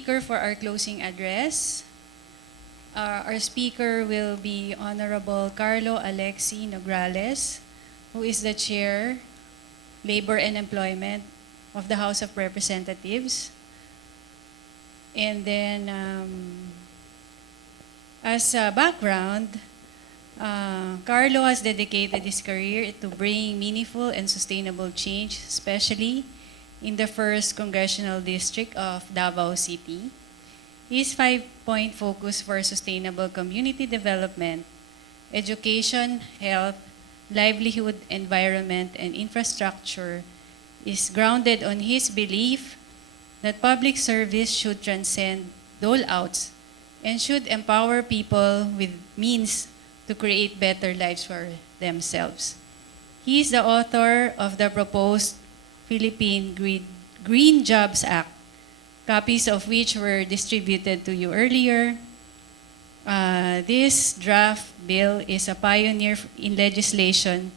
speaker for our closing address. Our speaker will be Honorable Carlo Alexi Nograles, who is the Chair, Labor and Employment of the House of Representatives. And then, as a background, Carlo has dedicated his career to bringing meaningful and sustainable change, especially in the 1st Congressional District of Davao City. His 5-point focus for sustainable community development, education, health, livelihood, environment, and infrastructure is grounded on his belief that public service should transcend dole-outs and should empower people with means to create better lives for themselves. He is the author of the proposed Philippine Green Jobs Act, copies of which were distributed to you earlier. This draft bill is a pioneer in legislation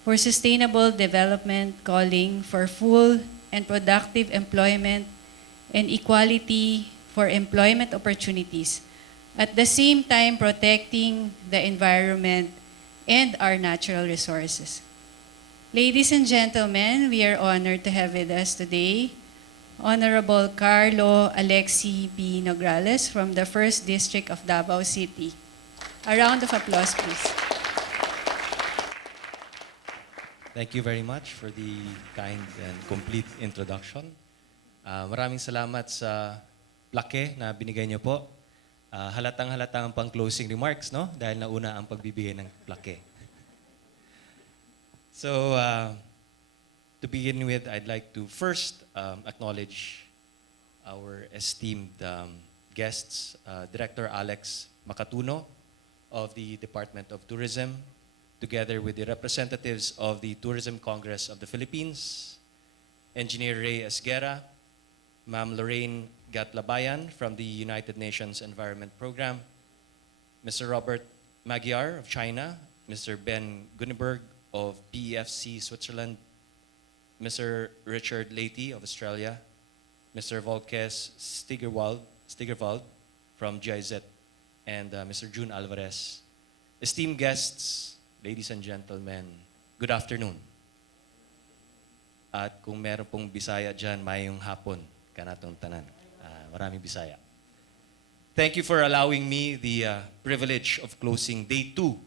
for sustainable development, calling for full and productive employment and equality for employment opportunities, at the same time protecting the environment and our natural resources. Ladies and gentlemen, we are honored to have with us today Honorable Carlo Alexi B. Nograles from the 1st District of Davao City. A round of applause, please. Thank you very much for the kind and complete introduction. Maraming salamat sa plaque na binigay niyo po. Halatang-halatang pang closing remarks, no? Dahil nauna ang pagbibigay ng plaque. So, to begin with, I'd like to first acknowledge our esteemed guests, Director Alex Macatuno of the Department of Tourism, together with the representatives of the Tourism Congress of the Philippines, Engineer Ray Esguerra, Ma'am Lorraine Gatlabayan from the United Nations Environment Program, Mr. Robert Magyar of China, Mr. Ben Gunneberg of PEFC Switzerland, Mr. Richard Leahy of Australia, Mr. Volkes Stigerwald from GIZ, and Mr. June Alvarez. Esteemed guests, ladies and gentlemen, good afternoon. At kung meron pong Bisaya dyan, mayong hapon kanatong tanan. Maraming Bisaya. Thank you for allowing me the privilege of closing day two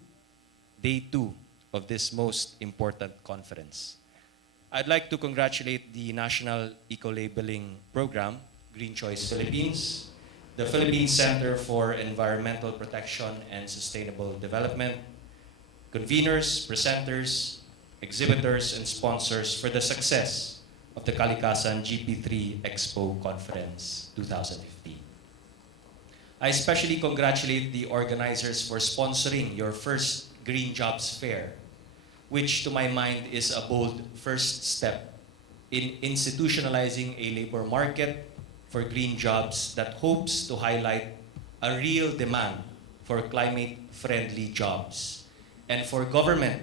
of this most important conference. I'd like to congratulate the National Eco-Labeling Program, Green Choice Philippines, the Philippine Center for Environmental Protection and Sustainable Development, conveners, presenters, exhibitors, and sponsors for the success of the Kalikasan GP3 Expo Conference 2015. I especially congratulate the organizers for sponsoring your first Green Jobs Fair, which to my mind is a bold first step in institutionalizing a labor market for green jobs that hopes to highlight a real demand for climate-friendly jobs and for government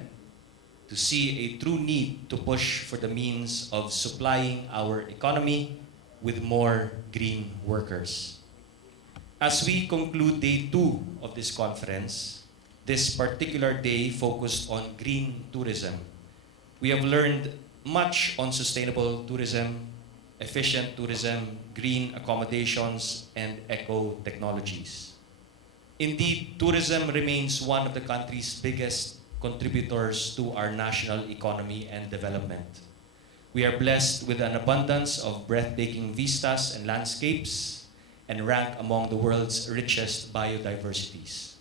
to see a true need to push for the means of supplying our economy with more green workers. As we conclude day two of this conference, this particular day focused on green tourism. We have learned much on sustainable tourism, efficient tourism, green accommodations, and eco-technologies. Indeed, tourism remains one of the country's biggest contributors to our national economy and development. We are blessed with an abundance of breathtaking vistas and landscapes and rank among the world's richest biodiversities.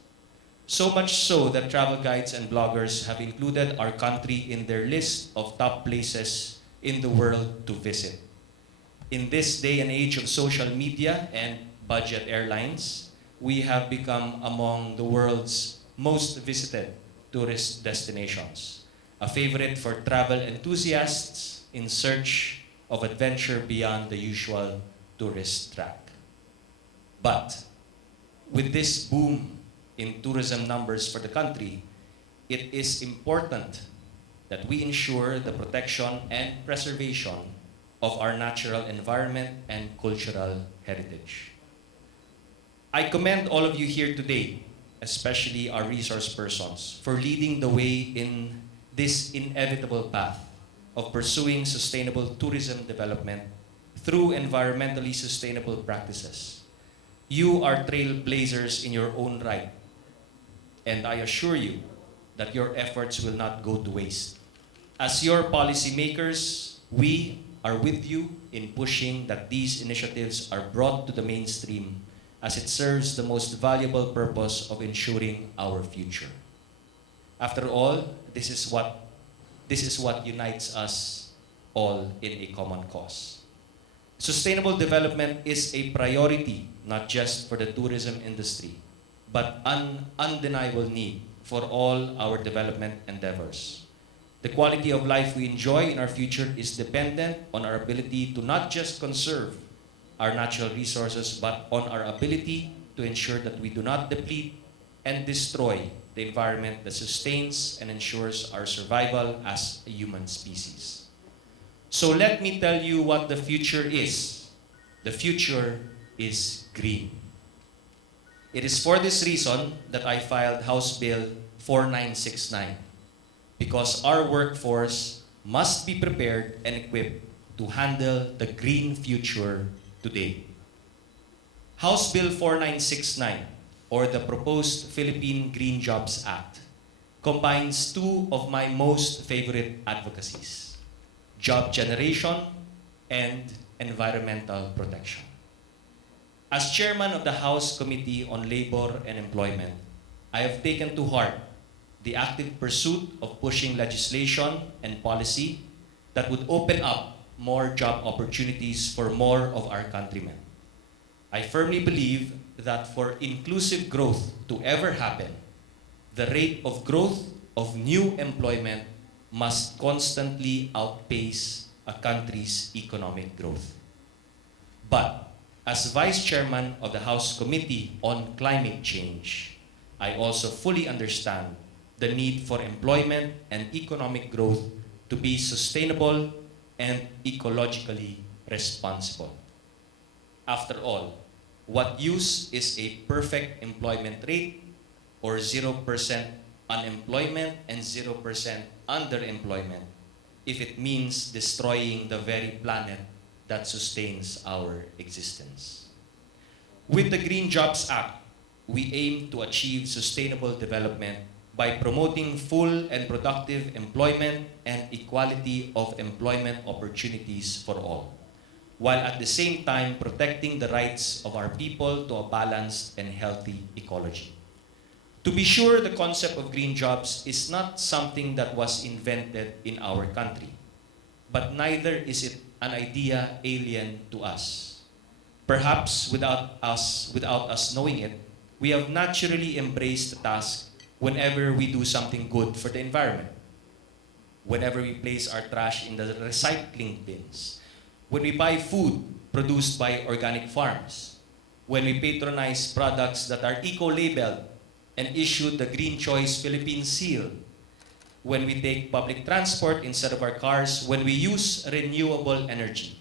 So much so that travel guides and bloggers have included our country in their list of top places in the world to visit. In this day and age of social media and budget airlines, we have become among the world's most visited tourist destinations, a favorite for travel enthusiasts in search of adventure beyond the usual tourist track. But with this boom in tourism numbers for the country, it is important that we ensure the protection and preservation of our natural environment and cultural heritage. I commend all of you here today, especially our resource persons, for leading the way in this inevitable path of pursuing sustainable tourism development through environmentally sustainable practices. You are trailblazers in your own right, and I assure you that your efforts will not go to waste. As your policymakers, we are with you in pushing that these initiatives are brought to the mainstream as it serves the most valuable purpose of ensuring our future. After all, this is what unites us all in a common cause. Sustainable development is a priority not just for the tourism industry, but an undeniable need for all our development endeavors. The quality of life we enjoy in our future is dependent on our ability to not just conserve our natural resources, but on our ability to ensure that we do not deplete and destroy the environment that sustains and ensures our survival as a human species. So let me tell you what the future is. The future is green. It is for this reason that I filed House Bill 4969, because our workforce must be prepared and equipped to handle the green future today. House Bill 4969, or the proposed Philippine Green Jobs Act, combines two of my most favorite advocacies: job generation and environmental protection. As chairman of the House Committee on Labor and Employment, I have taken to heart the active pursuit of pushing legislation and policy that would open up more job opportunities for more of our countrymen. I firmly believe that for inclusive growth to ever happen, the rate of growth of new employment must constantly outpace a country's economic growth. But as Vice Chairman of the House Committee on Climate Change, I also fully understand the need for employment and economic growth to be sustainable and ecologically responsible. After all, what use is a perfect employment rate or 0% unemployment and 0% underemployment if it means destroying the very planet that sustains our existence? With the Green Jobs Act, we aim to achieve sustainable development by promoting full and productive employment and equality of employment opportunities for all, while at the same time protecting the rights of our people to a balanced and healthy ecology. To be sure, the concept of green jobs is not something that was invented in our country, but neither is it an idea alien to us. Perhaps without us knowing it, we have naturally embraced the task whenever we do something good for the environment, whenever we place our trash in the recycling bins, when we buy food produced by organic farms, when we patronize products that are eco-labeled and issue the Green Choice Philippines seal, when we take public transport instead of our cars, when we use renewable energy,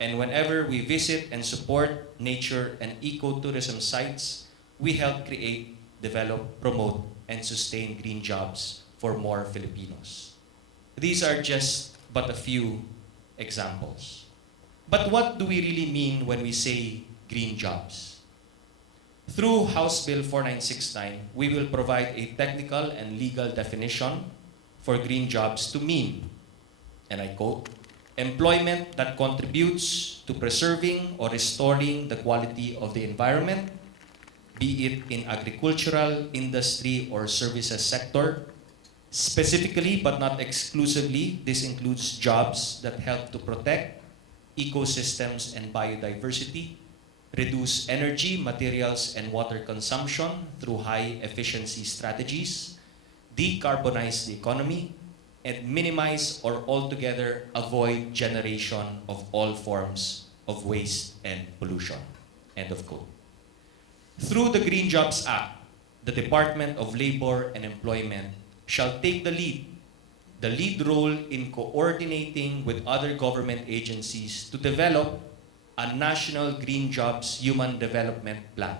and whenever we visit and support nature and ecotourism sites, we help create, develop, promote, and sustain green jobs for more Filipinos. These are just but a few examples. But what do we really mean when we say green jobs? Through House Bill 4969, we will provide a technical and legal definition for green jobs to mean, and I quote, employment that contributes to preserving or restoring the quality of the environment, be it in agricultural, industry, or services sector. Specifically, but not exclusively, this includes jobs that help to protect ecosystems and biodiversity, reduce energy, materials, and water consumption through high-efficiency strategies, decarbonize the economy, and minimize or altogether avoid generation of all forms of waste and pollution. End of quote. Through the Green Jobs Act, the Department of Labor and Employment shall take the lead role in coordinating with other government agencies to develop a national green jobs human development plan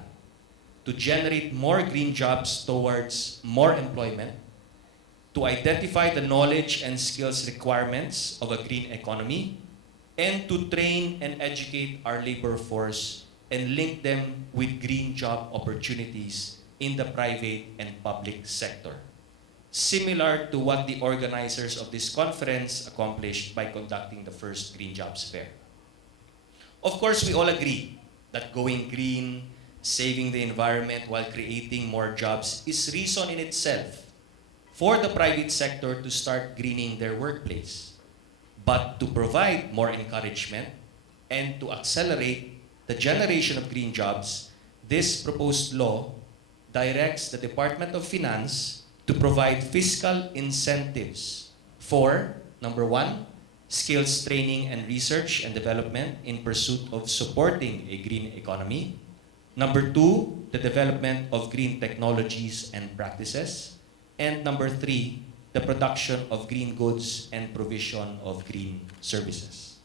to generate more green jobs towards more employment, to identify the knowledge and skills requirements of a green economy, and to train and educate our labor force and link them with green job opportunities in the private and public sector, similar to what the organizers of this conference accomplished by conducting the first Green Jobs Fair. Of course, we all agree that going green, saving the environment while creating more jobs is reason in itself for the private sector to start greening their workplace. But to provide more encouragement and to accelerate the generation of green jobs, this proposed law directs the Department of Finance to provide fiscal incentives for, number one, skills training and research and development in pursuit of supporting a green economy. Number two, the development of green technologies and practices. And number three, the production of green goods and provision of green services.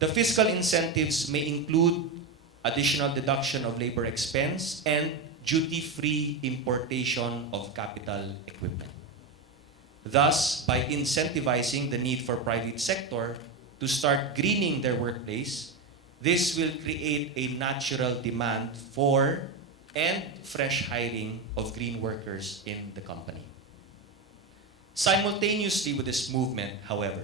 The fiscal incentives may include additional deduction of labor expense and duty-free importation of capital equipment. Thus, by incentivizing the need for private sector to start greening their workplace, this will create a natural demand for and fresh hiring of green workers in the company. Simultaneously with this movement, however,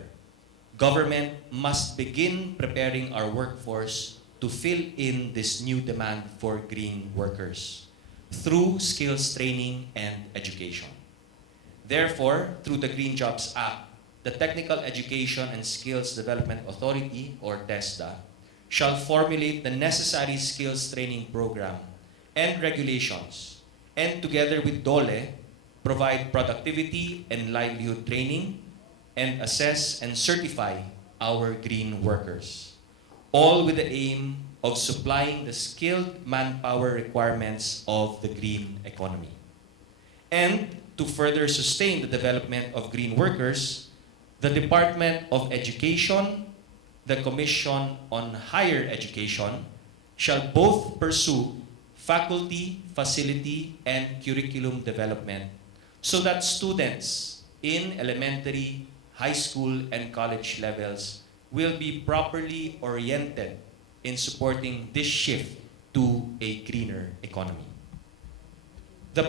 government must begin preparing our workforce to fill in this new demand for green workers through skills training and education. Therefore, through the Green Jobs Act, the Technical Education and Skills Development Authority, or TESDA, shall formulate the necessary skills training program and regulations, and together with DOLE, provide productivity and livelihood training, and assess and certify our green workers, all with the aim of supplying the skilled manpower requirements of the green economy. And to further sustain the development of green workers, the Department of Education, the Commission on Higher Education, shall both pursue faculty, facility, and curriculum development so that students in elementary, high school, and college levels will be properly oriented in supporting this shift to a greener economy. The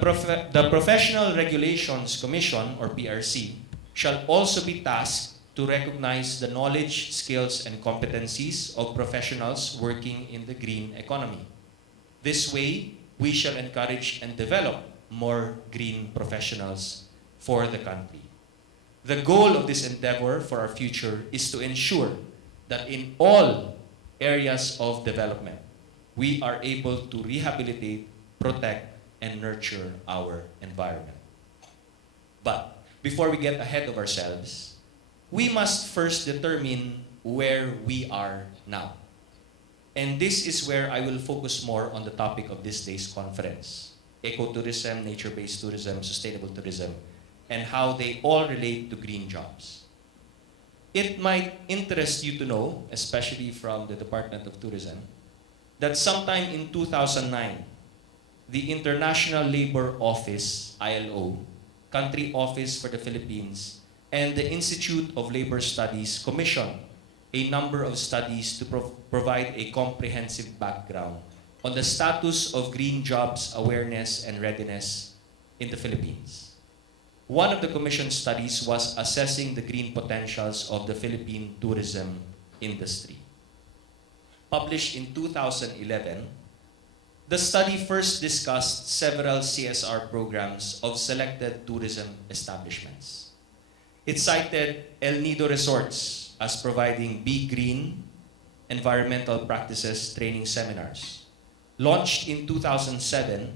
Professional Regulations Commission, or PRC, shall also be tasked to recognize the knowledge, skills, and competencies of professionals working in the green economy. This way, we shall encourage and develop more green professionals for the country. The goal of this endeavor for our future is to ensure that in all areas of development, we are able to rehabilitate, protect, and nurture our environment. But before we get ahead of ourselves, we must first determine where we are now. And this is where I will focus more on the topic of this day's conference: ecotourism, nature-based tourism, sustainable tourism, and how they all relate to green jobs. It might interest you to know, especially from the Department of Tourism, that sometime in 2009, the International Labor Office, ILO, Country Office for the Philippines, and the Institute of Labor Studies commissioned a number of studies to provide a comprehensive background on the status of green jobs awareness and readiness in the Philippines. One of the commission studies was assessing the green potentials of the Philippine tourism industry. Published in 2011, the study first discussed several CSR programs of selected tourism establishments. It cited El Nido Resorts as providing Be Green environmental practices training seminars. Launched in 2007,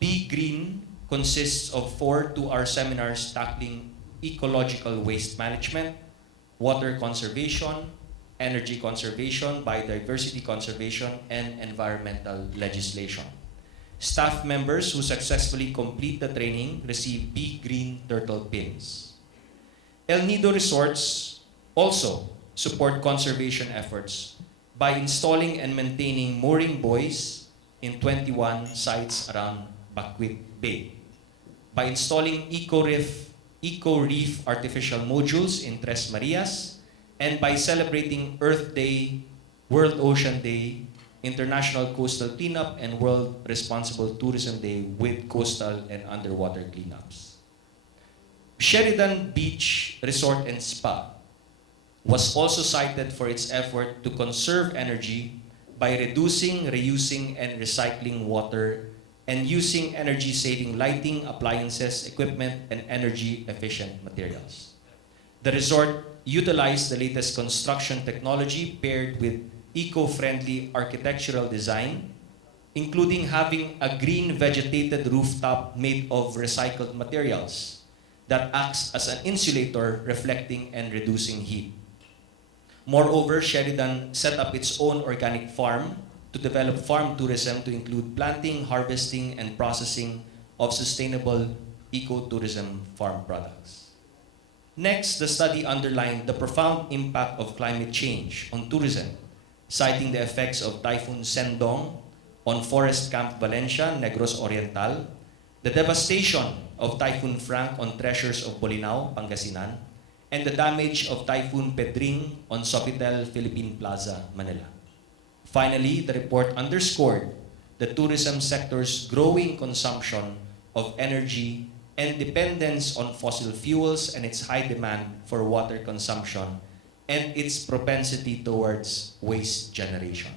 Be Green consists of 4 2-hour seminars tackling ecological waste management, water conservation, energy conservation, biodiversity conservation, and environmental legislation. Staff members who successfully complete the training receive Be Green turtle pins. El Nido Resorts also support conservation efforts by installing and maintaining mooring buoys, in 21 sites around Bacuit Bay. By installing eco-reef artificial modules in Tres Marias, and by celebrating Earth Day, World Ocean Day, International Coastal Cleanup, and World Responsible Tourism Day with coastal and underwater cleanups. Sheridan Beach Resort and Spa was also cited for its effort to conserve energy by reducing, reusing, and recycling water and using energy-saving lighting, appliances, equipment, and energy-efficient materials. The resort utilized the latest construction technology paired with eco-friendly architectural design, including having a green vegetated rooftop made of recycled materials that acts as an insulator, reflecting and reducing heat. Moreover, Sheridan set up its own organic farm to develop farm tourism to include planting, harvesting, and processing of sustainable ecotourism farm products. Next, the study underlined the profound impact of climate change on tourism, citing the effects of Typhoon Sendong on Forest Camp Valencia, Negros Oriental, the devastation of Typhoon Frank on Treasures of Bolinao, Pangasinan, and the damage of Typhoon Pedring on Sofitel Philippine Plaza, Manila. Finally, the report underscored the tourism sector's growing consumption of energy and dependence on fossil fuels and its high demand for water consumption and its propensity towards waste generation.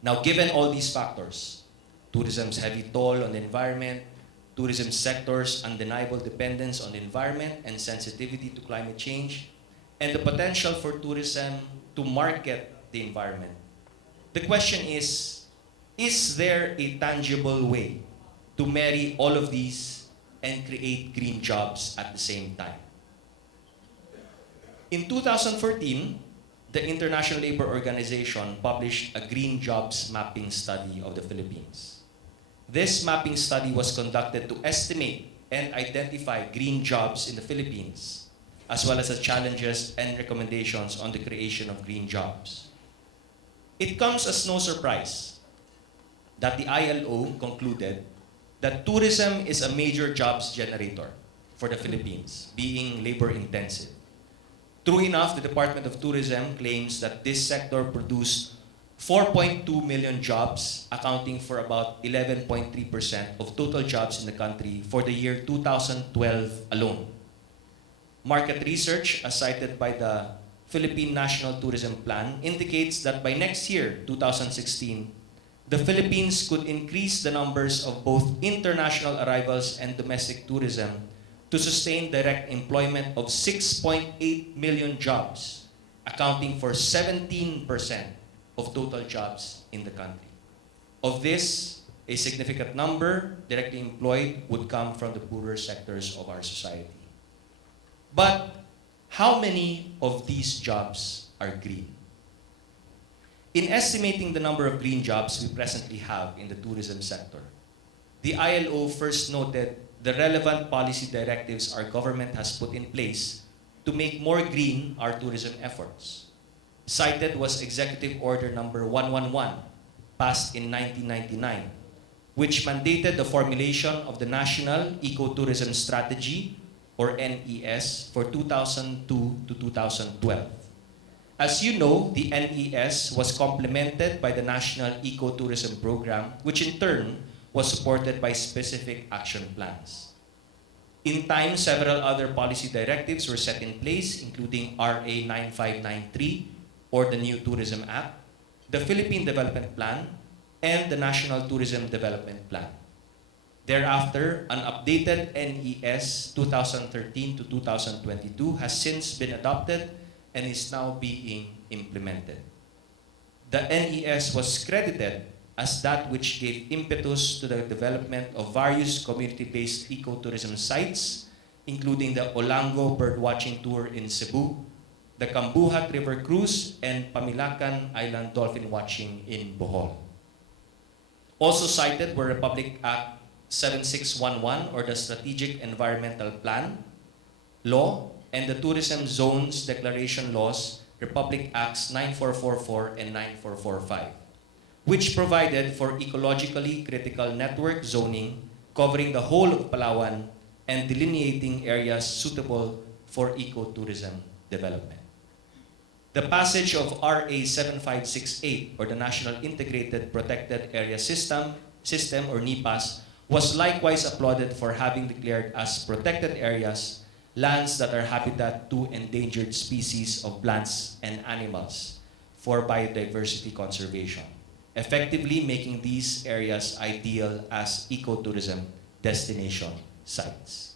Now, given all these factors, tourism's heavy toll on the environment, tourism sector's undeniable dependence on the environment and sensitivity to climate change, and the potential for tourism to market the environment, the question is there a tangible way to marry all of these and create green jobs at the same time? In 2014, the International Labour Organization published a green jobs mapping study of the Philippines. This mapping study was conducted to estimate and identify green jobs in the Philippines, as well as the challenges and recommendations on the creation of green jobs. It comes as no surprise that the ILO concluded that tourism is a major jobs generator for the Philippines, being labor intensive. True enough, the Department of Tourism claims that this sector produced 4.2 million jobs, accounting for about 11.3% of total jobs in the country for the year 2012 alone. Market research, as cited by the Philippine National Tourism Plan, indicates that by next year, 2016, the Philippines could increase the numbers of both international arrivals and domestic tourism to sustain direct employment of 6.8 million jobs, accounting for 17% of total jobs in the country. Of this, a significant number directly employed would come from the poorer sectors of our society. But how many of these jobs are green? In estimating the number of green jobs we presently have in the tourism sector, the ILO first noted the relevant policy directives our government has put in place to make more green our tourism efforts. Cited was Executive Order Number 111, passed in 1999, which mandated the formulation of the National Ecotourism Strategy, or NES, for 2002 to 2012. As you know, the NES was complemented by the National Ecotourism Program, which in turn was supported by specific action plans. In time, several other policy directives were set in place, including RA 9593, or the New Tourism Act, the Philippine Development Plan, and the National Tourism Development Plan. Thereafter, an updated NES 2013 to 2022 has since been adopted and is now being implemented. The NES was credited as that which gave impetus to the development of various community-based ecotourism sites, including the Olango Birdwatching Tour in Cebu, the Cambuhat River Cruise, and Pamilacan Island Dolphin Watching in Bohol. Also cited were Republic Act 7611, or the Strategic Environmental Plan Law, and the Tourism Zones Declaration Laws, Republic Acts 9444 and 9445. which provided for ecologically critical network zoning covering the whole of Palawan and delineating areas suitable for ecotourism development. The passage of RA 7568, or the National Integrated Protected Area System or NIPAS, was likewise applauded for having declared as protected areas lands that are habitat to endangered species of plants and animals for biodiversity conservation, effectively making these areas ideal as ecotourism destination sites.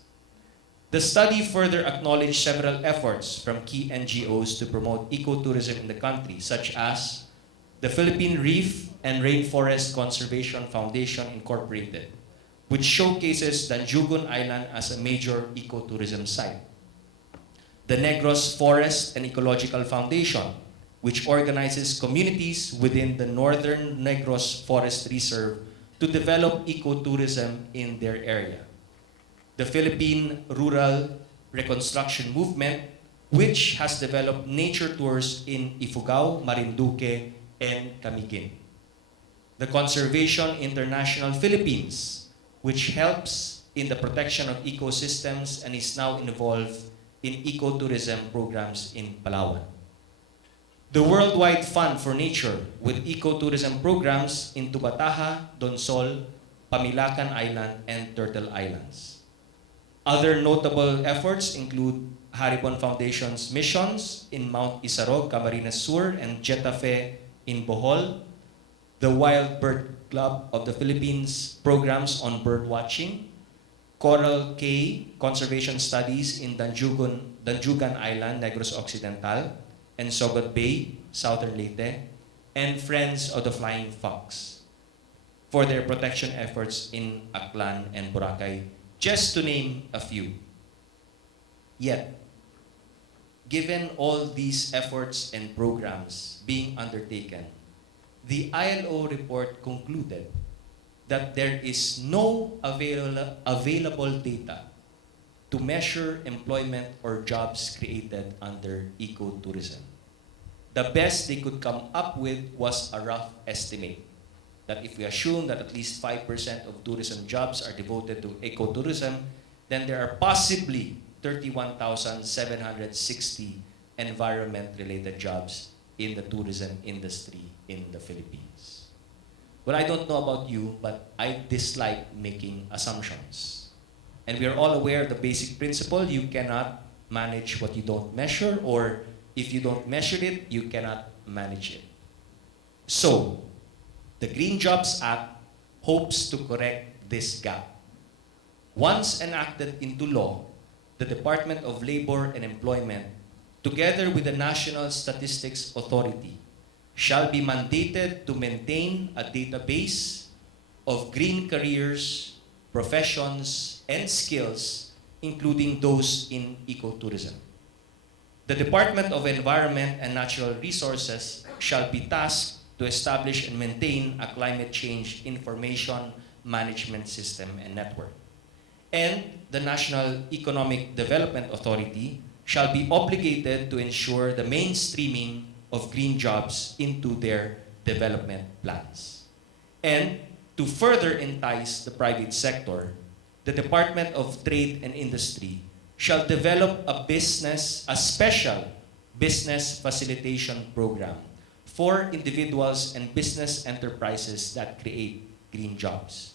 The study further acknowledged several efforts from key NGOs to promote ecotourism in the country, such as the Philippine Reef and Rainforest Conservation Foundation Incorporated, which showcases Danjugon Island as a major ecotourism site. The Negros Forest and Ecological Foundation, which organizes communities within the Northern Negros Forest Reserve to develop ecotourism in their area. The Philippine Rural Reconstruction Movement, which has developed nature tours in Ifugao, Marinduque, and Camiguin. The Conservation International Philippines, which helps in the protection of ecosystems and is now involved in ecotourism programs in Palawan. The Worldwide Fund for Nature, with ecotourism programs in Tubataha, Donsol, Pamilacan Island, and Turtle Islands. Other notable efforts include Haribon Foundation's missions in Mount Isarog, Camarines Sur, and Getafe in Bohol, the Wild Bird Club of the Philippines programs on bird watching, Coral Cay conservation studies in Danjugan Island, Negros Occidental, and Sogot Bay, Southern Leyte, and Friends of the Flying Fox for their protection efforts in Aklan and Boracay, just to name a few. Yet, given all these efforts and programs being undertaken, the ILO report concluded that there is no available data to measure employment or jobs created under ecotourism. The best they could come up with was a rough estimate that if we assume that at least 5% of tourism jobs are devoted to ecotourism, then there are possibly 31,760 environment-related jobs in the tourism industry in the Philippines. Well, I don't know about you, but I dislike making assumptions. And we are all aware of the basic principle: you cannot manage what you don't measure, or if you don't measure it, you cannot manage it. So, the Green Jobs Act hopes to correct this gap. Once enacted into law, the Department of Labor and Employment, together with the National Statistics Authority, shall be mandated to maintain a database of green careers, professions, and skills, including those in ecotourism. The Department of Environment and Natural Resources shall be tasked to establish and maintain a climate change information management system and network. And the National Economic Development Authority shall be obligated to ensure the mainstreaming of green jobs into their development plans. And to further entice the private sector, the Department of Trade and Industry shall develop a special business facilitation program for individuals and business enterprises that create green jobs,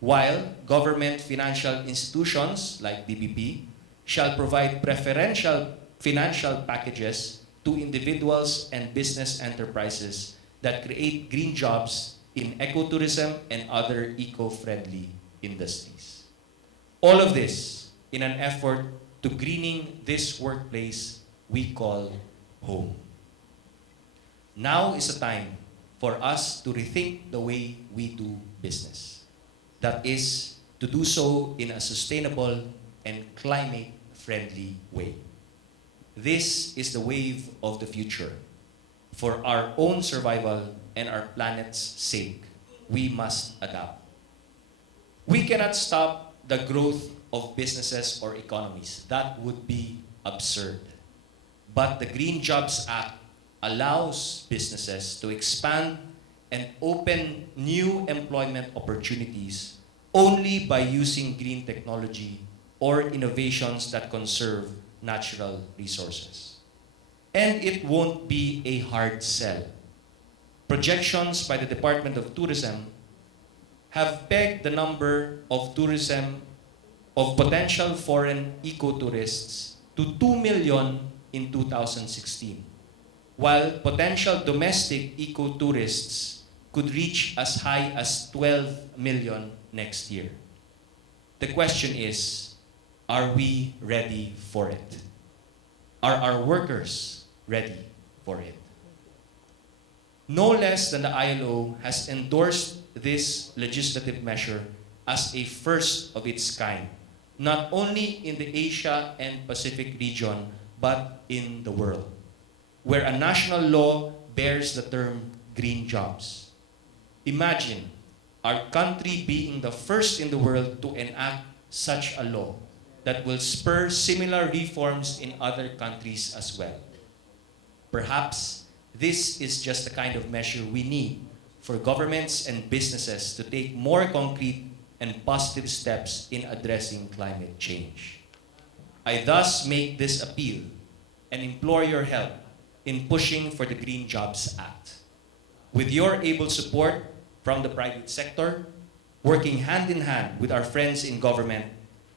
while government financial institutions like DBP shall provide preferential financial packages to individuals and business enterprises that create green jobs in ecotourism and other eco-friendly industries. All of this in an effort to greening this workplace we call home. Now is the time for us to rethink the way we do business. That is, to do so in a sustainable and climate-friendly way. This is the wave of the future. For our own survival and our planet's sake, we must adapt. We cannot stop the growth of businesses or economies. That would be absurd. But the Green Jobs Act allows businesses to expand and open new employment opportunities only by using green technology or innovations that conserve natural resources. And it won't be a hard sell. Projections by the Department of Tourism have pegged the number of potential foreign eco-tourists to 2 million in 2016, while potential domestic eco-tourists could reach as high as 12 million next year. The question is, are we ready for it? Are our workers ready for it? No less than the ILO has endorsed this legislative measure as a first of its kind, not only in the Asia and Pacific region, but in the world, where a national law bears the term green jobs. Imagine our country being the first in the world to enact such a law that will spur similar reforms in other countries as well. Perhaps this is just the kind of measure we need for governments and businesses to take more concrete and positive steps in addressing climate change. I thus make this appeal and implore your help in pushing for the Green Jobs Act. With your able support from the private sector, working hand in hand with our friends in government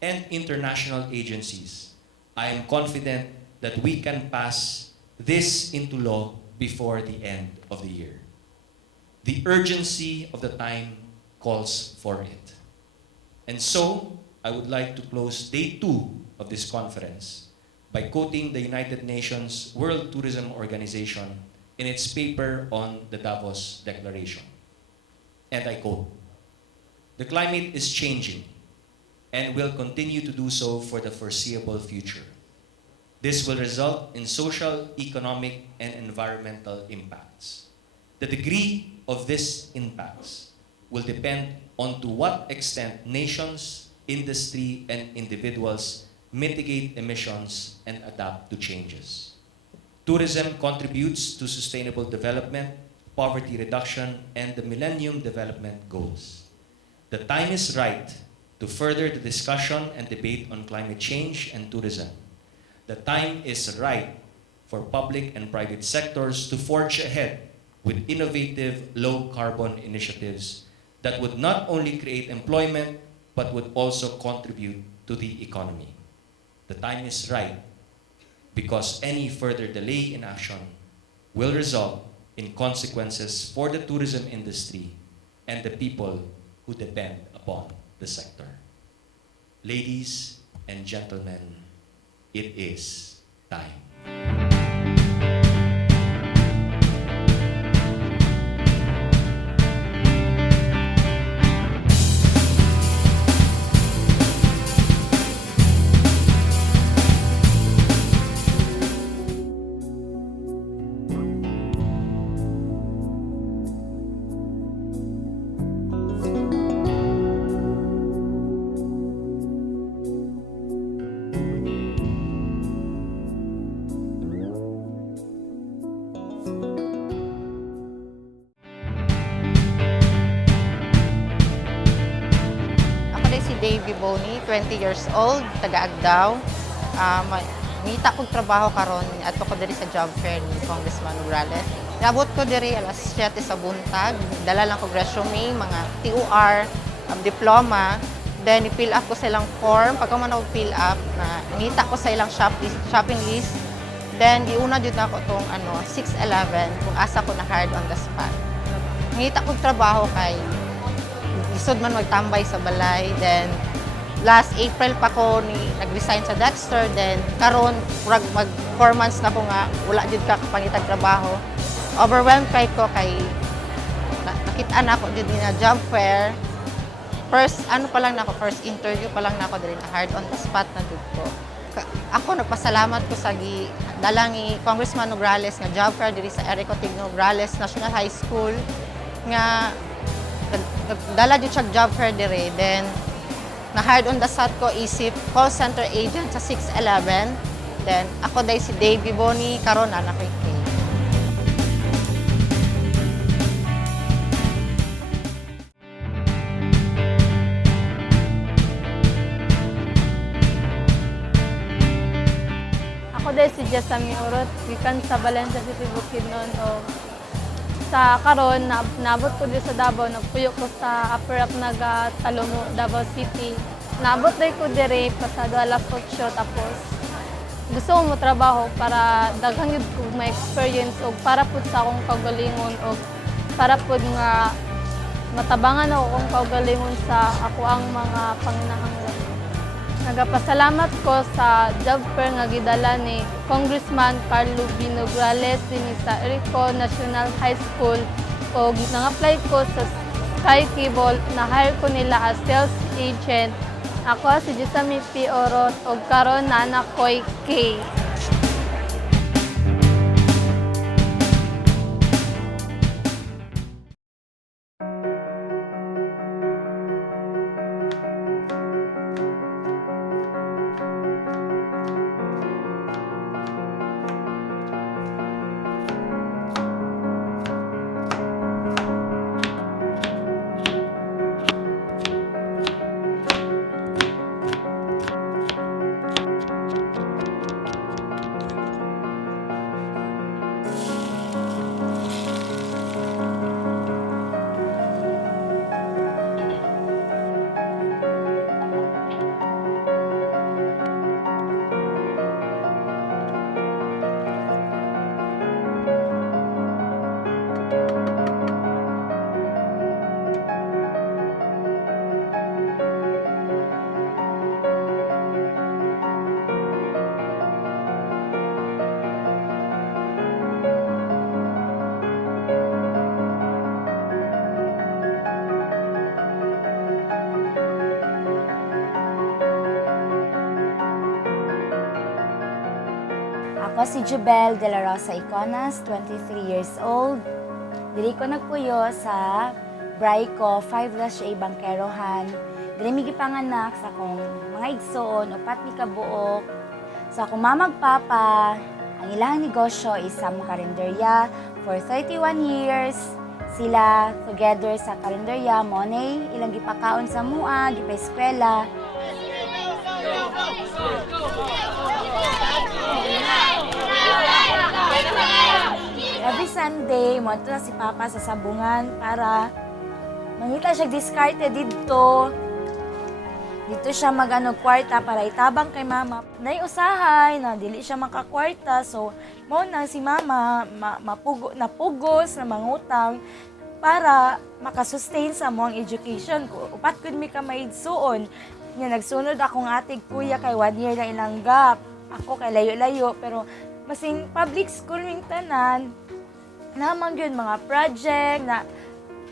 and international agencies, I am confident that we can pass this into law before the end of the year. The urgency of the time calls for it. And so, I would like to close day 2 of this conference by quoting the United Nations World Tourism Organization in its paper on the Davos Declaration. And I quote, "The climate is changing and will continue to do so for the foreseeable future. This will result in social, economic, and environmental impacts. The degree of these impacts will depend on to what extent nations, industry, and individuals mitigate emissions and adapt to changes. Tourism contributes to sustainable development, poverty reduction, and the Millennium Development Goals. The time is right to further the discussion and debate on climate change and tourism. The time is right for public and private sectors to forge ahead with innovative low-carbon initiatives that would not only create employment, but would also contribute to the economy. The time is right because any further delay in action will result in consequences for the tourism industry and the people who depend upon the sector. Ladies and gentlemen, it is time." Davy Boni, 20 years old, taga-Agdao. Ngita kong trabaho karon ato ko diri sa job fair ni Congressman Nograles. Nabot ko diri alas 7 sa buntag, dala lang ko resume, mga TOR, diploma. Then i-fill up ko sa ilang form. Pagka man ako fill up, ngita ko sa ilang shopping list. Then giuna jud ako tong 6-11 kung asa ko na hired on the spot. Ngita kong trabaho kay isod man magtambay sa balay. Then last April pa ko nag-resign sa Dexter. Then karon mag 4 months na ko nga wala jud ka kapangitag trabaho. Overwhelmed kay ko kay nakita na ako jud na job fair. First first interview pa lang nako diri na hard on the spot na jud ko. Ako nagpasalamat ko sa dalangi Congressman Nograles nga job fair diri sa Erico Tig Nograles National High School nga dala jud siya job fair diri. Then na hard on the spot ko isip call center agent sa 611. Then ako dai si Davy Boni karon na nakikita. Ako dahil si Jessamine Urot, gikan sa Valencia City, Bukidnon. O sa karon naabot ko din sa Davao, nagpuyo ko sa Upper Apnaga, Talomo, Davao City. Naabot din ko dire pasado alas 8, tapos gusto ko mo trabaho para daghang yun ko ma-experience o para po sa akong kaugalingon o para po nga matabangan ako kung kaugalingon sa ako ang mga panginahanglan. Nagapasalamat ko sa job fair nga gidala ni Congressman Carlo Vinograles din sa Erico National High School o nang-apply ko sa Sky Cable, na-hire ko nila as sales agent. Ako si Jessamine P. Orot o karon na anak ko'y K. Ako si Jubel de la Rosa Iconas, 23 years old. Dili ko nagpuyo sa Braico 5-A Bangkerohan. Dili mi gipanganak sa akong mga igsoon, upat mi kabuok. Sa akong mamag papa, ang ilang negosyo is sa Karenderia for 31 years. Sila together sa Karenderia, money, ilang gipakaon sa mua, gipa-eskwela. Every Sunday, monto na si Papa sa sabungan para mangita siya diskarte dito. Dito siya kwarta para itabang kay Mama. Naiusahay na dili siya makakwarta, so mo na si Mama napugos na mangutang para makasustain sa mo ang education ko. Upat kun mi ka maidsuon. Nga nagsunod akong atig kuya kay 1 year na ilang gap. Ako kay layo-layo pero masing public school ring tanan. Naman yun mga project na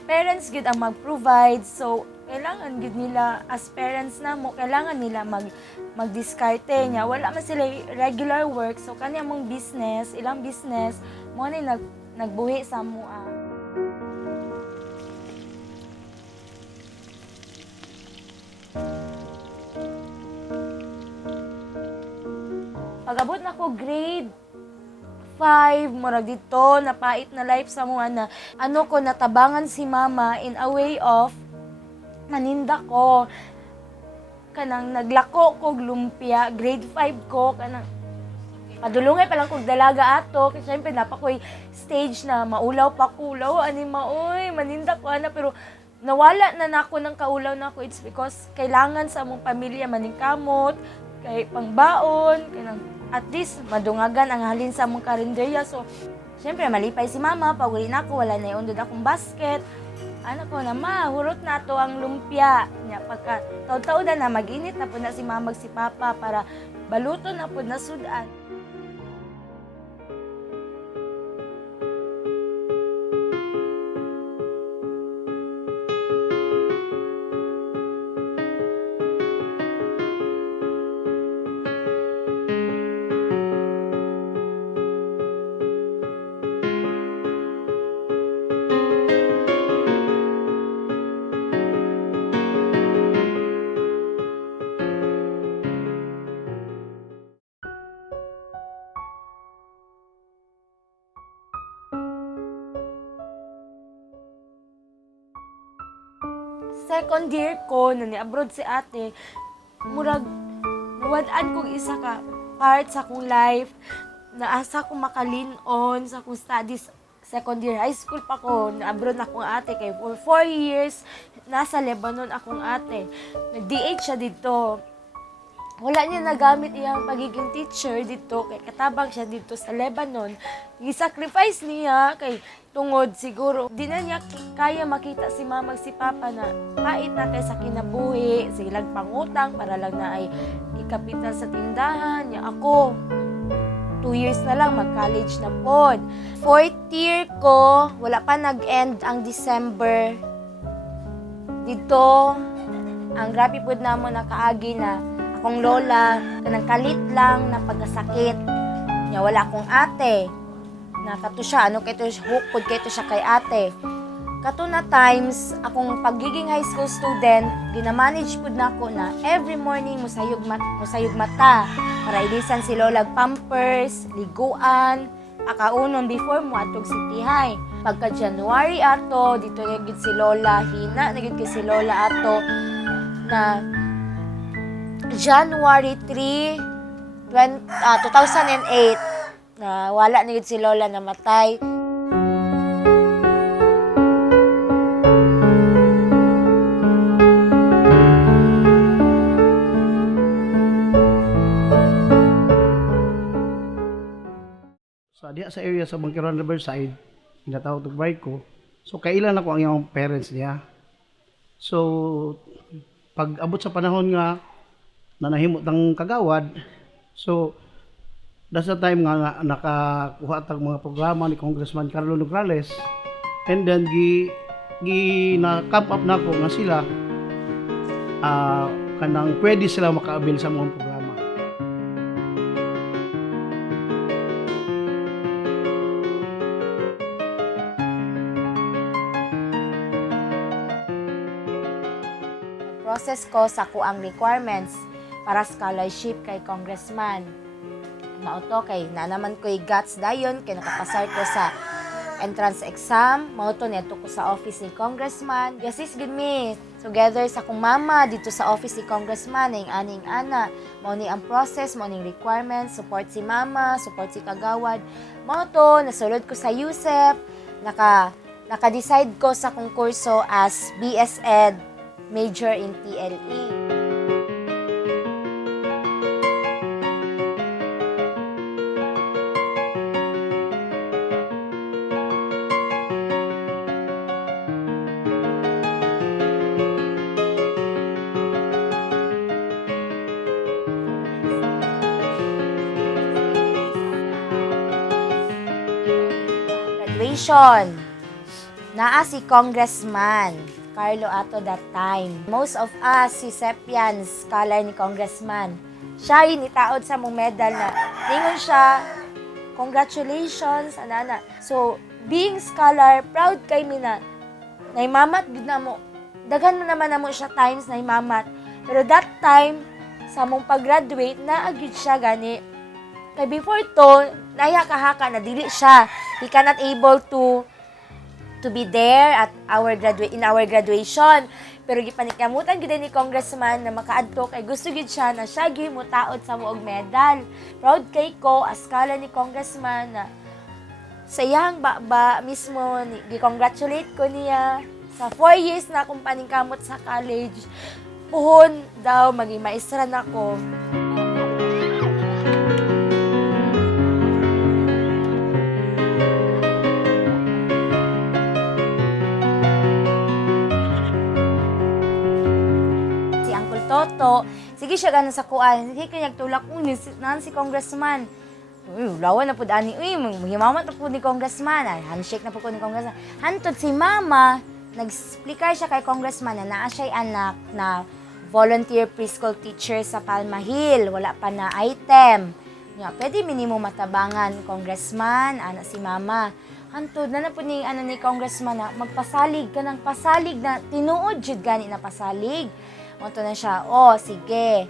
parents gud ang mag-provide, so kailangan gud nila as parents na mo kailangan nila magdiskarte niya, wala man sila regular work, so kanya mong business, ilang business mo na nagbuhi sa mua. Pag-abot na ko grade 5, murag dito, napait na life sa mga na ko, natabangan si Mama in a way of maninda ko. Kanang naglako ko lumpia, grade 5 ko, kanang padulungay pa lang kog dalaga ato, kasi syempre napakoy stage na maulaw pa kulaw, ani maoy, maninda ko ana, pero nawala na nako ng kaulaw nako. It's because kailangan sa among pamilya maningkamot, kay pangbaon, kanang at least madungagan ang halin sa among Karenderia. So, syempre malipay si Mama, pag uli na ako, wala na iundod akong basket. Anak ko na, Ma, hurot na to ang lumpia. Nya, pagka taon-taon na mag-init na po na si Mama si Papa para baluto na po na sudan. Second year ko, na ni-abroad si ate, murag, nawadaan kong isa ka part sa akong life. Naasa ko makalinon sa akong studies. Second year high school pa ko, na-abroad na akong ate kay for 4 years, nasa Lebanon akong ate. Nag-DH siya dito. Wala niya nagamit iyang pagiging teacher dito, kay katabang siya dito sa Lebanon. I-sacrifice niya kay tungod siguro. Di na niya kaya makita si mama si papa na pait na kay sa kinabuhi, silang pangutang para lang na ay ikapital sa tindahan. Niya ako, 2 years na lang, mag-college na pod. 4th year ko, wala pa nag-end ang December. Dito, ang grabe pod na mo nakaagi na akong lola, kanang kalit lang na pagkasakit. Nya wala akong ate. Nakato siya, ano kay to hukod kay to siya kay ate. Kato na times, akong pagiging high school student, ginamanage pud na ako na every morning musayog mata para ilisan si lola pampers, liguan, pakaunon before mo atog City High. Pagka January ato, dito na gid si lola, hina na gid kay si lola ato na January 3, 2008 na wala na gid si lola namatay. So, diya sa area sa Bangkiran Riverside, inatawag ng bike ko. So, kailan ako ang iyong parents niya. So, pag abot sa panahon nga na nahimot ng kagawad, so, that's the time nga nakakuha tag mga programa ni Congressman Carlo Nograles, and then na-camp up na ko nga sila kanang pwede sila maka-avail sa mga programa. Process ko sa kuang requirements para scholarship kay congressman. Mauto kay na naman ko'y guts dayon kay nakapasar ko sa entrance exam. Mauto neto ko sa office ni congressman. Yasis gid me together sa kong mama dito sa office ni congressman ning aning ana. Mao ni ang process, mao ning requirements, support si mama, support si kagawad. Mauto nasulod ko sa USEP, naka-decide ko sa kong kurso as BS Ed major in TLE. Graduation. Naa si Congressman Carlo ato that time. Most of us, si Sepian, scholar ni Congressman. Siya yung itaod sa mong medal na ningon siya, congratulations, anana. So, being scholar, proud kay mi na naimamat gud na mo. Dagan mo naman na mo siya times naimamat. Pero that time, sa mong pag-graduate, naagid siya gani. Kay before to, nahihaka-haka na dili siya. He cannot able to be there at in our graduation. Pero gipanikamutan gid ni congressman na makaadto kay gusto gid siya na siya gyud mo taod sa moog medal. Proud kay ko as kala ni congressman na sa iyang baba mismo gi-congratulate ko niya sa 4 years na akong paningkamot sa college. Puhon daw maging maestra na ko. Toto, sige siya ganun sa kuan. Sige kaya tulak nan si congressman. Uy, lawan na po ani. Uy, mahimamat na po ni congressman. Handshake na po ko ni congressman. Hantod si mama, nag-explica siya kay congressman na naa siya'y anak na volunteer preschool teacher sa Palma Hill. Wala pa na item. Nga, pwede minimum matabangan congressman, anak si mama. Hantod na po ni congressman na magpasalig ka ng pasalig na tinuod jud gani na pasalig. Monto na siya, sige.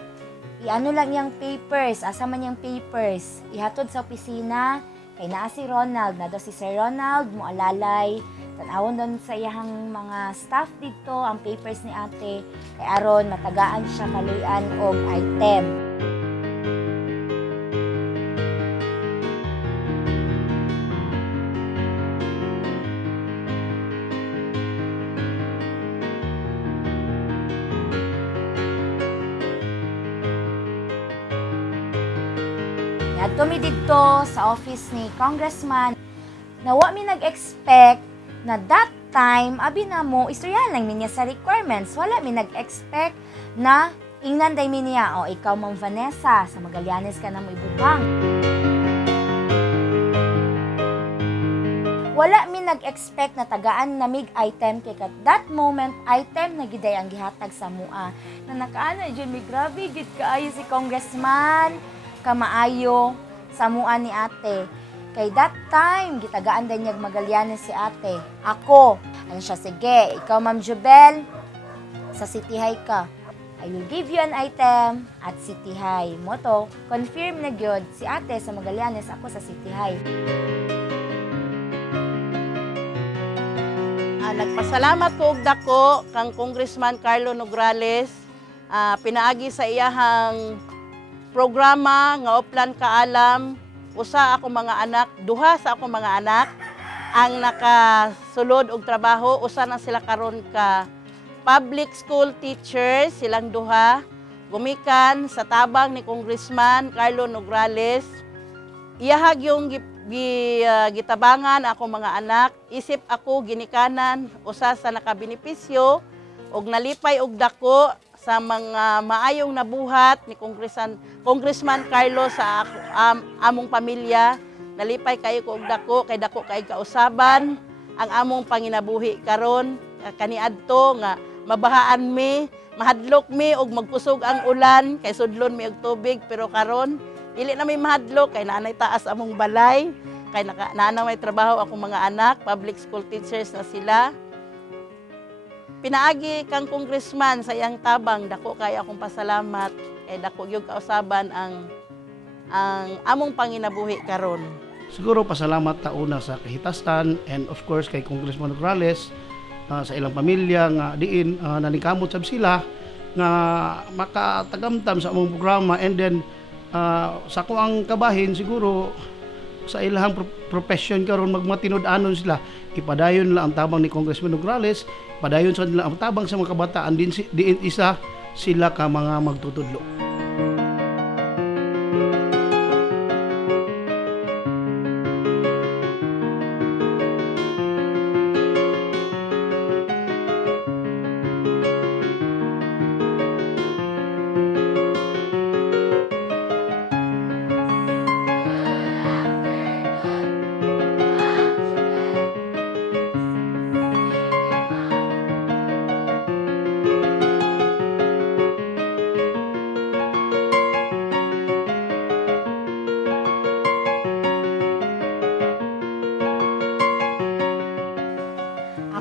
Iano lang yung papers, asa man yung papers. Ihatod sa opisina, kay naa si Ronald, na daw si Sir Ronald, mualalay. Tanawon doon sa iyang mga staff dito, ang papers ni ate. Kay aron, matagaan siya kaluyan og item. Niadto mi didto sa office ni Congressman. Nawa mi nag-expect na that time, abi na mo, istoryahan lang niya sa requirements. Wala mi nag-expect na ingnan day mi niya, o ikaw Ma'am Vanessa, sa Magallanes ka na mo ibutang. Wala mi nag-expect na tagaan na mig item kay kat that moment item na giday ang gihatag sa mua na nakaano jud mi grabe gid kaayo si congressman kamaayo sa mua ni ate. Kay that time gitagaan din niya Magallanes si ate. Ako, ano siya, sige, ikaw Ma'am Jubel, sa City High ka. I will give you an item at City High. Moto, confirm na gyud si ate sa Magallanes, ako sa City High. Nagpasalamat ko og dako kang Congressman Carlo Nograles, pinaagi sa iyahang programa nga Oplan Kaalam. Usa ako mga anak, duha sa ako mga anak ang nakasulod og trabaho. Usa na sila karon ka public school teachers, silang duha gumikan sa tabang ni Congressman Carlo Nograles. Iyahag yung gitabangan ako mga anak, isip ako ginikanan, usa sa nakabenepisyo og nalipay og dako sa mga maayong nabuhat ni Congressman Carlo sa among pamilya. Nalipay kayo ko og dako kay kausaban ang among panginabuhi karon. Kaniadto nga mabahaan mi, mahadlok mi og magkusog ang ulan kay sudlon mi og tubig, pero karon dili na may mahadlok kay naanay taas among balay, kay naanang may trabaho akong mga anak, public school teachers na sila. Pinaagi kang congressman sa iyang tabang, dako kay akong pasalamat, kay dako gyud kausaban ang among panginabuhi karon. Siguro pasalamat ta una sa kahitastan and of course kay Congressman Nograles, sa ilang pamilya nga diin nanikamot sab sila nga makatagamtam sa among programa, and then sa ko ang kabahin siguro sa ilang profession karon magmatinud-anon sila, ipadayon nila ang tabang ni Congressman Nograles, padayon sa nila ang tabang sa mga kabataan, diin isa sila ka mga magtutudlo.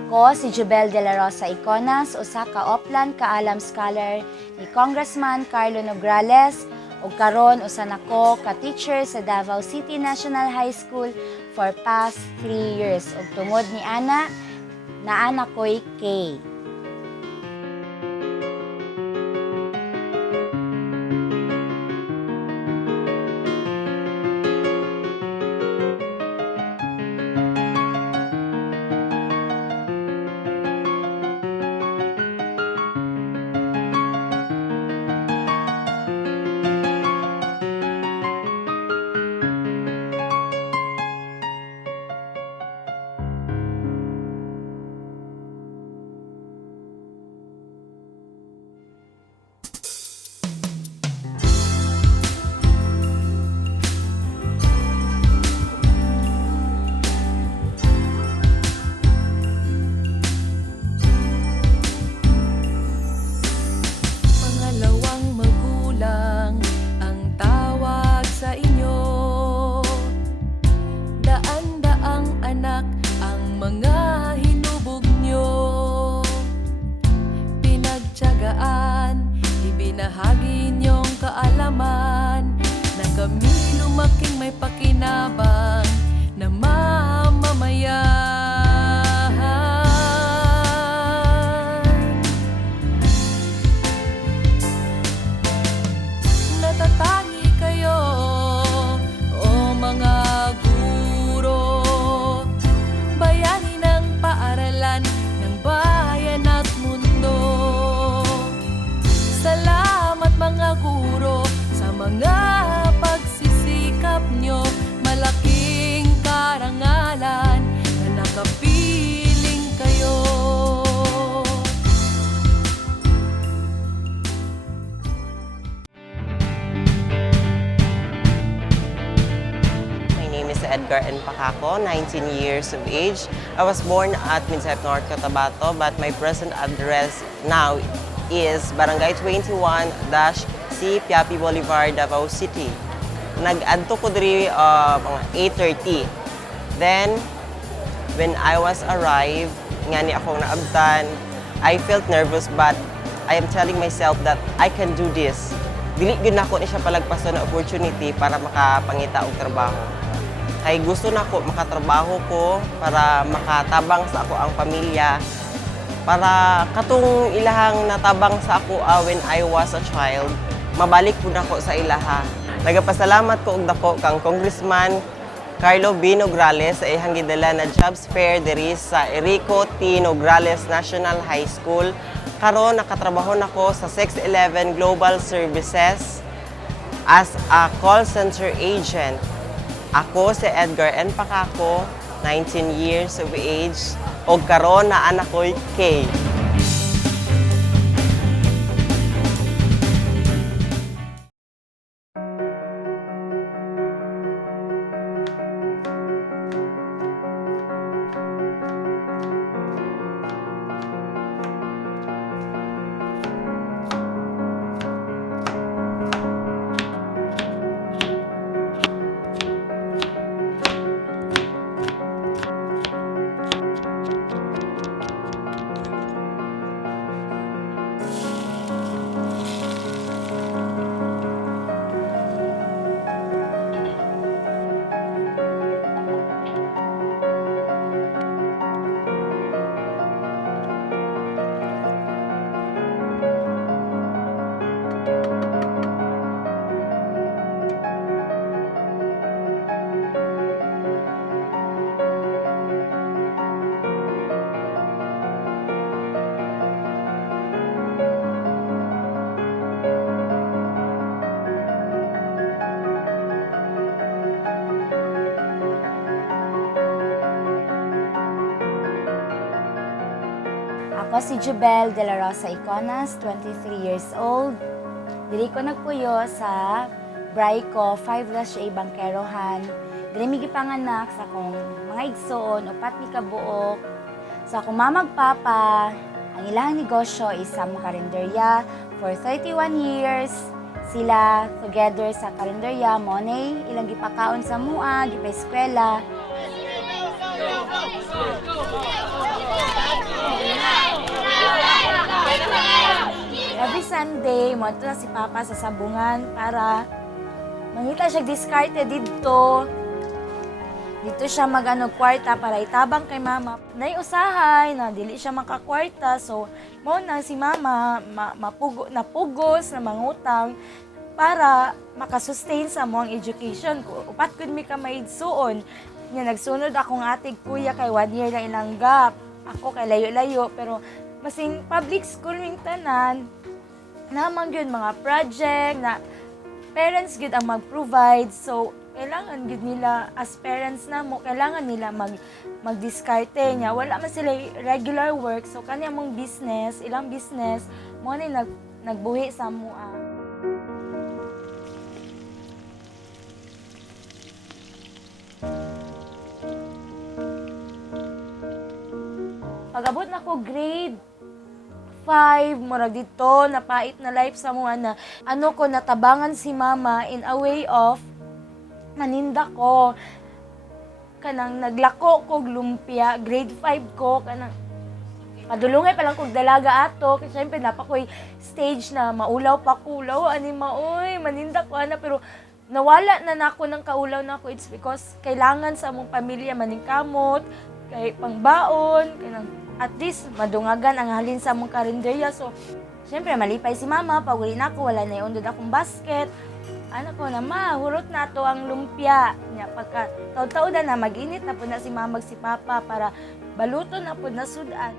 Ako si Jubel de la Rosa Iconas, usa ka Oplan Kaalam Scholar ni Congressman Carlo Nograles, ug karon usa nako ka teacher sa Davao City National High School for past 3 years. Ug tungod ni ana, naa ko'y K. Edgar N. Pacaco, 19 years of age. I was born at Midsayap, North Cotabato, but my present address now is Barangay 21-C, Piapi Bolivar, Davao City. Nag-adto ko diri mga 8:30. Then, when I was arrived, nga ni akong naabtan, I felt nervous but I am telling myself that I can do this. Dili gyud nako ni siya palagpason na opportunity para makapangita og trabaho. Kay gusto nako makatrabaho ko para makatabang sa ako ang pamilya, para katong ilahang natabang sa ako when I was a child, mabalik po nako sa ilaha. Nagapasalamat ko og dako kang Congressman Carlo B. Nograles sa ihang gidala na jobs fair diri sa Erico T. Nograles National High School. Karon nakatrabaho nako sa 611 Global Services as a call center agent. Ako si Edgar N. Pacaco, 19 years of age, o karon na anak ko'y Kay. Ako si Jubel de la Rosa Iconas, 23 years old. Diri ko nagpuyo sa Braico 5-A Bangkerohan. Diri mi gipanganak sa akong mga igsoon, upat ni kabuok. Sa akong mamag papa, ang ilang negosyo is sa Karenderia for 31 years. Sila together sa Karenderia, money, ilang gipakaon sa mua, gipa-eskwela. Every Sunday, monto na si Papa sa sabungan para mangita siya diskarte dito. Dito siya kwarta para itabang kay Mama. Naiusahay na dili siya makakwarta, so mo na si Mama napugos na mangutang para makasustain sa mo ang education ko. Upat gud mi ka maidsuon. Nga nagsunod akong atig kuya kay 1 year na ilanggap. Ako kay layo-layo pero masing public school wing tanan naman yun mga project na parents gud ang mag-provide, so kailangan gud nila as parents na mo kailangan nila mag-diskarte niya, wala man sila regular work, so kanya mong business, ilang business mo ni nagbuhi sa mua. Pag-abot na ko grade 5, murag dito, napait na life sa mga na ko natabangan si Mama in a way of maninda ko. Kanang naglako ko lumpia, grade 5 ko, kanang padulungay pa lang kog dalaga ato, kasi syempre napakoy stage na maulaw pa kulaw, ani maoy, maninda ko ana, pero nawala na nako ng kaulaw nako, it's because kailangan sa among pamilya maningkamot, kay pangbaon, kanang at least madungagan ang halin sa among Karenderia. So, syempre malipay si Mama, pag uli na ako, wala na iundod akong basket. Ano ko na, Ma, hurot na to ang lumpia. Nya, pagka taon-taon na mag-init na po na si Mama si Papa para baluto na po na sudan.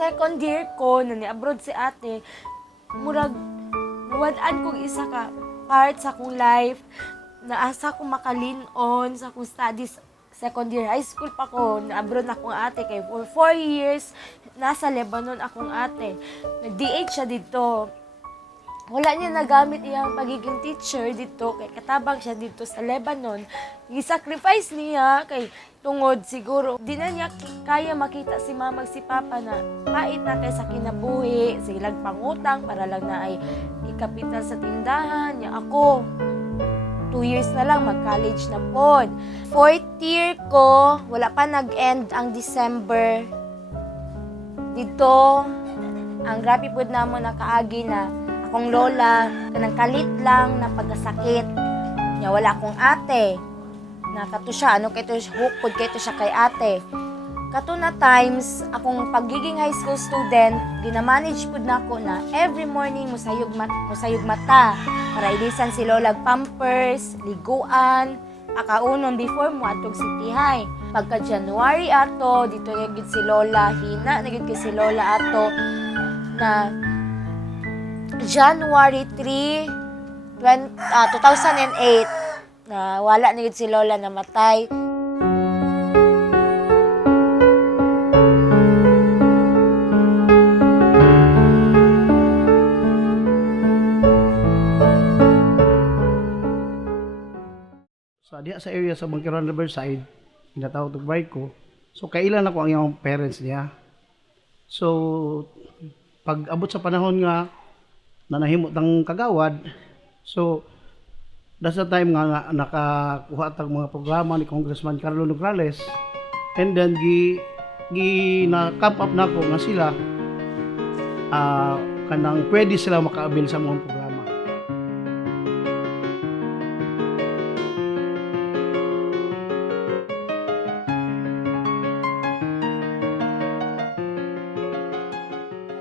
second year ko, na ni-abroad si ate, murag, nawadaan kong isa ka part sa akong life, na asa ko makalin-on sa akong studies. Second year high school pa ko, na-abroad na akong ate, kay for 4 years, nasa Lebanon akong ate. Nag-DH siya dito. Wala niya nagamit iyang pagiging teacher dito, kay katabang siya dito sa Lebanon. I-sacrifice niya, kay tungod siguro, di na niya kaya makita si mama si papa na pait na kay sa kinabuhi, silang pangutang para lang na ay ikapital sa tindahan niya. Ako, 2 years na lang, mag-college na po. 4th year ko, wala pa nag-end ang December. Dito, ang grabe po na mo nakaagi na akong lola, kanang kalit lang na pagkasakit. Nya wala akong ate. Nakato siya, ano kay to hukod kay to siya kay ate. Kato na times, akong pagiging high school student, ginamanage pud nako na every morning musayog mata para ilisan si lola pampers, liguan, akaunon before mo atog City High. Pagka January ato, dito na gid si lola, hina na gid kay si lola ato na January 3, 2008, na wala na gid si lola namatay. So diha sa area sa Bangkiran Riverside, ginatawag og barko. So kailan ako ang iyang parents niya. So pag abot sa panahon nga na nahimot ang kagawad, so that's the time nga nakakuha tag mga programa ni Congressman Carlo Nograles, and then na camp up nako nga sila kanang pwede sila makaabil sa mga programa.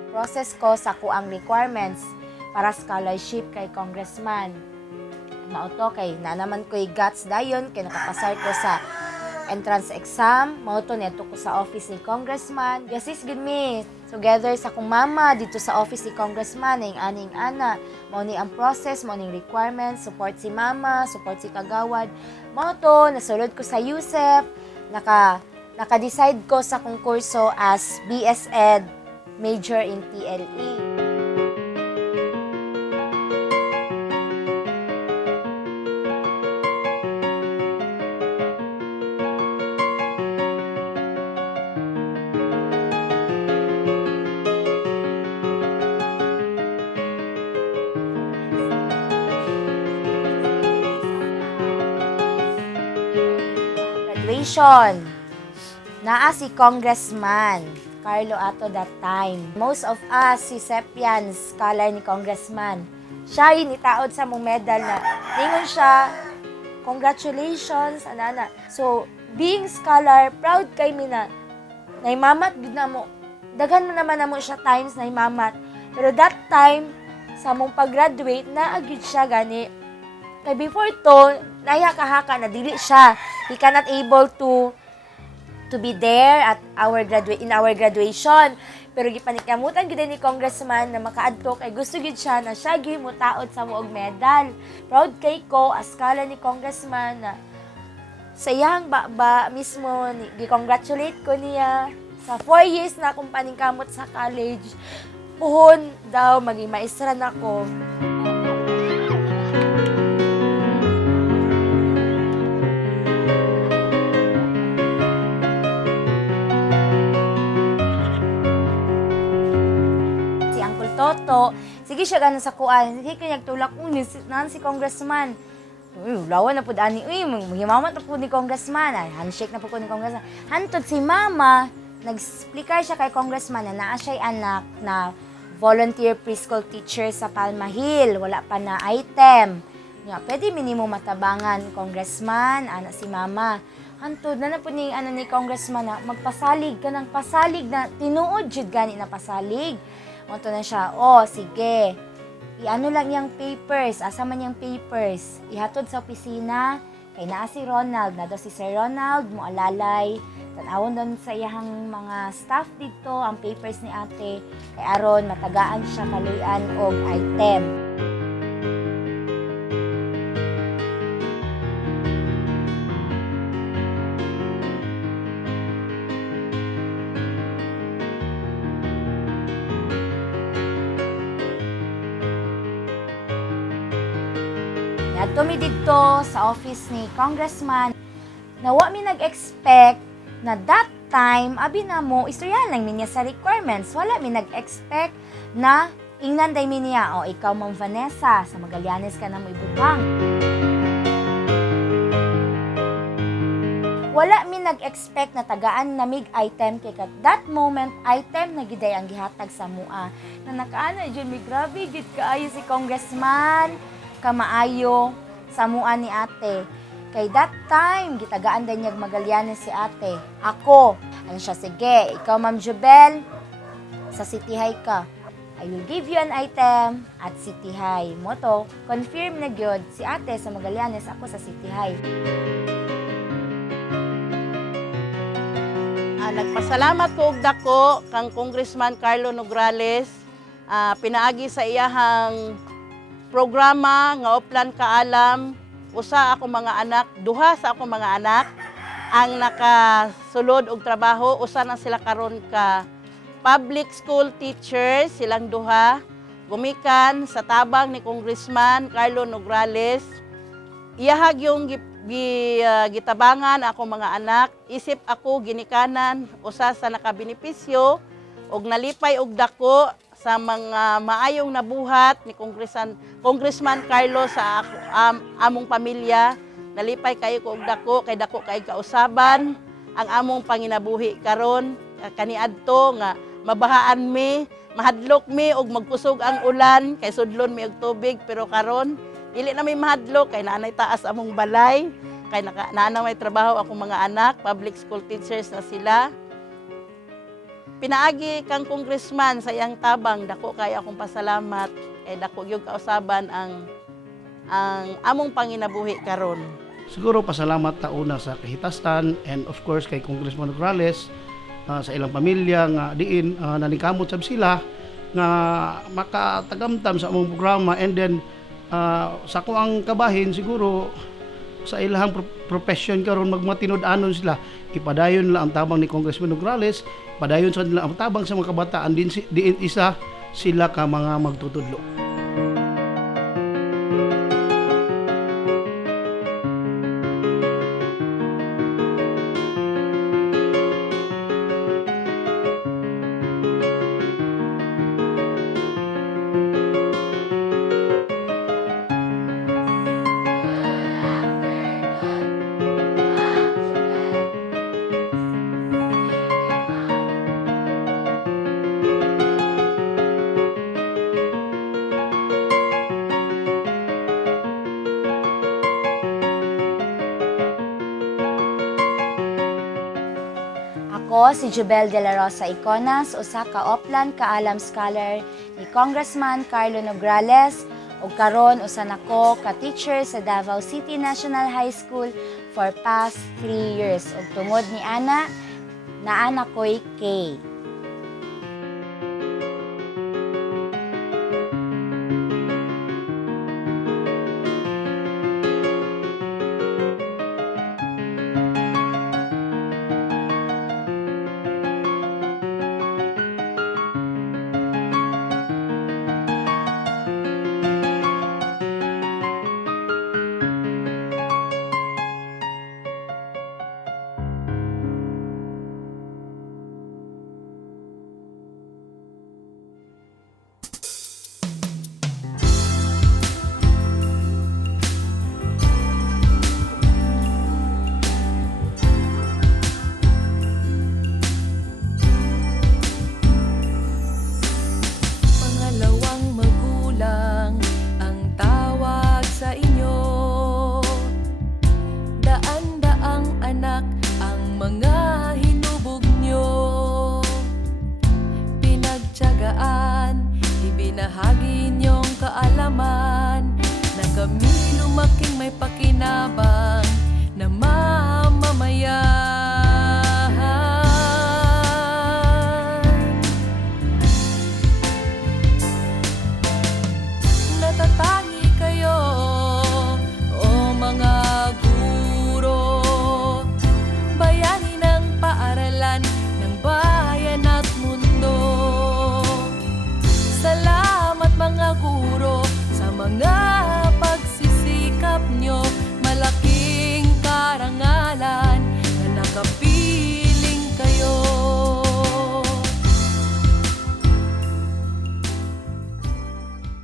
Process ko sa kuang requirements para scholarship kay Congressman. Mauto kay na naman ko'y guts dayon kay nakapasar ko sa entrance exam. Mauto neto ko sa office ni Congressman. Yasis gid me together sa kong mama dito sa office ni Congressman ning aning ana. Mao ni ang process, mao ning requirements, support si mama, support si kagawad. Mauto nasulod ko sa USEP, naka-decide ko sa kong kurso as BS Ed, major in TLE. Graduation. Naa si Congressman Carlo ato that time. Most of us, si Sepian, scholar ni Congressman. Siya yung itaod sa mong medal na ningon siya, congratulations, anana. So, being scholar, proud kay mi na naimamat gud na mo. Daghan mo naman na mo siya times naimamat. Pero that time, sa mong pag-graduate, naagid siya gani. Kay before to, nahihaka-haka na dili siya. He cannot able to be there at in our graduation. Pero gipanikamutan gid ni Congressman na makaadto kay gusto gid siya na siya gyud mo taod sa moog medal. Proud kay ko as kala ni Congressman na sa iyang baba mismo gi-congratulate ko niya sa 4 years na akong paningkamot sa college. Puhon daw maging maestra na ko. Toto, sige siya ganun sa kuan. Sige kaya nagtulak nan si Congressman. Uy, lawan na po ani. Uy, maghimamat na po ni Congressman. Ay, handshake na po ni Congressman. Hantod si Mama, nag-explica siya kay Congressman na naa siya'y anak na volunteer preschool teacher sa Palma Hill. Wala pa na item. Nga, pwede minimum matabangan Congressman, anak si Mama. Hantod na po ni Congressman na magpasalig ka ng pasalig na tinuod jud gani na pasalig. Monto na siya, sige. I-ano lang yung papers, asa man yung papers. Ihatod sa opisina, kay naa si Ronald, na si Sir Ronald, mo alalay, Tanawon doon sa iyang mga staff dito, ang papers ni ate, kay aron matagaan siya kaluyan og item. Ngadto mi didto sa office ni Congressman. Nawa mi nag-expect na that time, abi na mo, istoryahan lang mi niya sa requirements. Wala mi nag-expect na ingnan day mi niya, o ikaw Ma'am Vanessa, sa Magallanes ka na mo ibutang. Wala mi nag-expect na tagaan na mig item kay kat that moment item na giday ang gihatag sa mua. Na nakaano jud mi grabe gid kaayo si Congressman kamaayo sa mua ni ate. Kay that time, gitagaan din niya Magallanes si ate. Ako, ano siya, sige, ikaw Ma'am Jubel, sa City High ka. I will give you an item at City High. Moto, confirm na gyud si ate sa Magallanes, ako sa City High. Nagpasalamat ko og dako kang Congressman Carlo Nograles, pinaagi sa iyahang programa nga Oplan Kaalam. Usa ako mga anak, duha sa ako mga anak ang nakasulod og trabaho. Usa na sila karon ka public school teachers, silang duha. Gumikan sa tabang ni Congressman Carlo Nograles. Iyahag yung gitabangan ako mga anak. Isip ako ginikanan, usa sa nakabenepisyo og nalipay og dako sa mga maayong nabuhat ni Congressman Carlo sa among pamilya. Nalipay kayo og dako kay kausaban ang among panginabuhi karon. Kaniadto nga mabahaan mi, mahadlok mi og magkusog ang ulan kay sudlon mi og tubig, pero karon dili na mi mahadlok kay naanay taas among balay, kay naana may trabaho akong mga anak, public school teachers na sila. Pinaagi kang Congressman sa iyang tabang, dako kay akong pasalamat, kay dako gyud kausaban ang among panginabuhi karon. Siguro pasalamat ta una sa kahitastan and of course kay Congressman Nograles, sa ilang pamilya nga diin nanikamot sab sila nga makatagamtam sa among programa, and then sa ko ang kabahin siguro sa ilang profession karon magmatinud-anon sila, ipadayon nila ang tabang ni Congressman Nograles, padayon sa nila ang tabang sa mga kabataan, diin isa sila ka mga magtutudlo. Ako si Jubel de la Rosa Iconas, usa ka Oplan Kaalam Scholar ni Congressman Carlo Nograles, ug karon usa nako ka teacher sa Davao City National High School for past 3 years. Ug tungod ni ana, naa na ko'y K.